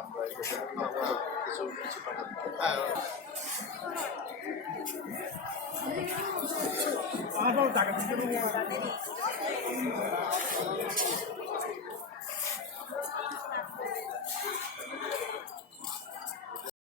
আমরা এখানে আমরা কিছু কিছু পাঠাতে টাকা দিতে